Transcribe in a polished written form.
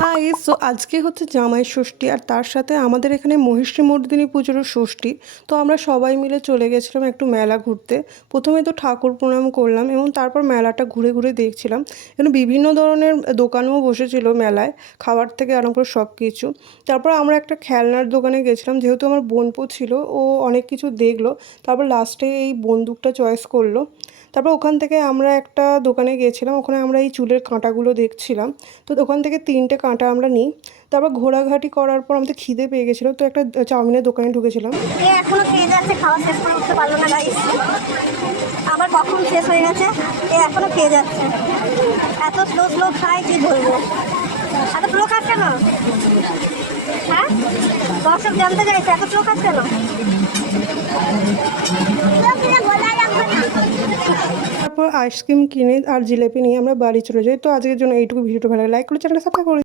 High, so আজকে হচ্ছে জামাই ষষ্ঠী আর তার সাথে আমাদের এখানে মহিষী মর্দিনী পুজোরও ষষ্ঠী। তো আমরা সবাই মিলে চলে গেছিলাম একটু মেলা ঘুরতে। প্রথমে তো ঠাকুর প্রণাম করলাম এবং তারপর মেলাটা ঘুরে ঘুরে দেখছিলাম। এখানে বিভিন্ন ধরনের দোকানও বসেছিল মেলায়, খাবার থেকে আরম্ভ করে সব কিছু। তারপর আমরা একটা খেলনার দোকানে গেছিলাম, যেহেতু আমার বোনপো ছিল, ও অনেক কিছু দেখলো। তারপর লাস্টে এই বন্দুকটা চয়েস করলো। তারপর ওখান থেকে আমরা একটা দোকানে গিয়েছিলাম, ওখানে আমরা এই চুলের কাঁটাগুলো দেখছিলাম। তো ওখান থেকে 3টে কাঁটা আমরা নিই। তারপর ঘোরাঘাটি করার পর আমাদের খিদে পেয়ে গেছিলো, তো একটা চাউমিনের দোকানে ঢুকেছিলাম। এখনো খেয়ে যাচ্ছে, খাওয়া শেষ করে উঠতে পারলো না গাইস। আবার কখন শেষ হয়ে গেছে, এখনো খেয়ে যাচ্ছে। এত স্লো স্লো খায় কি বলবো, এত স্লো খাস কেন? হ্যাঁ, দর্শক জানতে চাইছে এত স্লো খাস কেন? তারপর আইসক্রিম কিনে আর জিলেপি নিয়ে আমরা বাড়ি চলে যাই। তো আজকের জন্য এইটুকু। ভিডিওটা ভালো লাগে লাইক করে চ্যানেলটা সাবস্ক্রাইব করে